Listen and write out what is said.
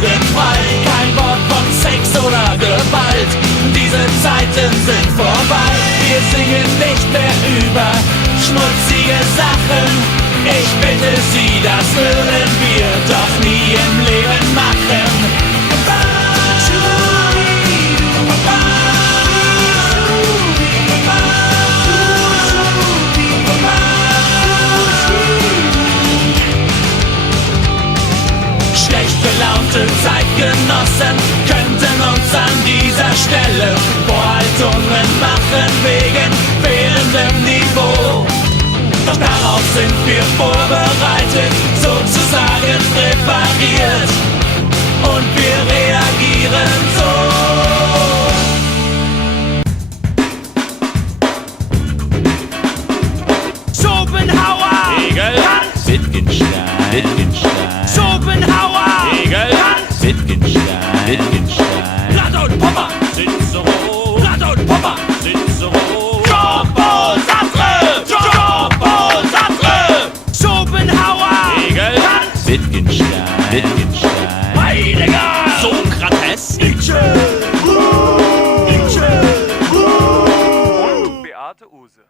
jugendfrei. Kein Wort von Sex oder Gewalt, diese Zeiten sind vorbei. Wir singen nicht mehr über schmutzige Sachen. Ich bitte Sie, das würden wir doch nie im Leben machen. Schlecht gelaunte Zeitgenossen könnten uns an dieser Stelle Vorhaltungen machen wegen fehlendem Niveau. Doch darauf sind wir vorbereitet, sozusagen präpariert, und wir reagieren so. Schopenhauer! Hegel! Wittgenstein! Schopenhauer! Hegel! Wittgenstein! Plato und Popper! Cicero! Plato und Popper! Cicero! Jean-Paul Sartre! Jean-Paul Sartre! Schopenhauer! Hegel! Wittgenstein! Heidegger! Sokrates! Nietzsche! Beate Uhse.